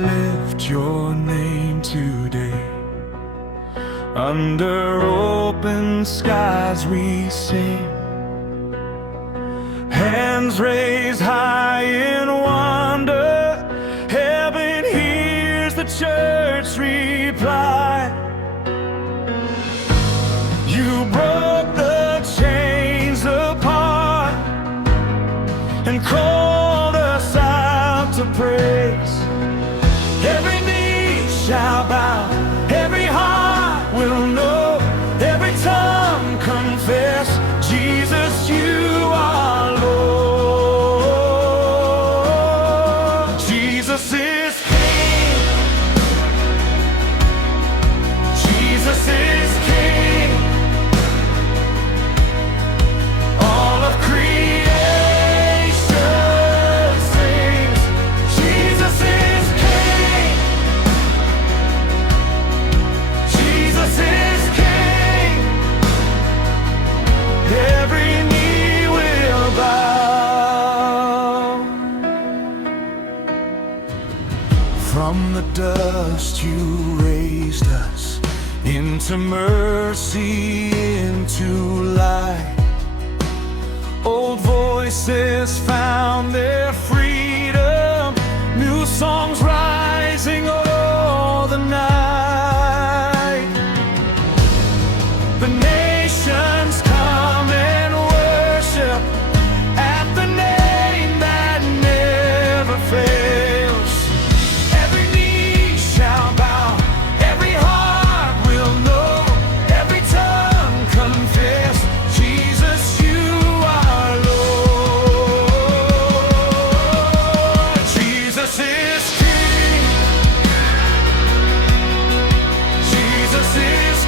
lift your name today. Under open skies we sing, hands raised high in wonder. Heaven hears the church reply. You broke the chains apart and called us out to praise. Every knee shall bow, every heart will know, every tongue confess, Jesus, you are Lord. Jesus is King. Jesus is King. All of creation sings, Jesus is King. Jesus is King. Every knee will bow. From the dust you raised us, into mercy, into light. Old voices found their freedom, new songs rising all the night. The nations come and worship at the name that never fails. Every knee shall bow, every heart will know, every tongue confess, Jesus, you are Lord. Jesus is King. Jesus is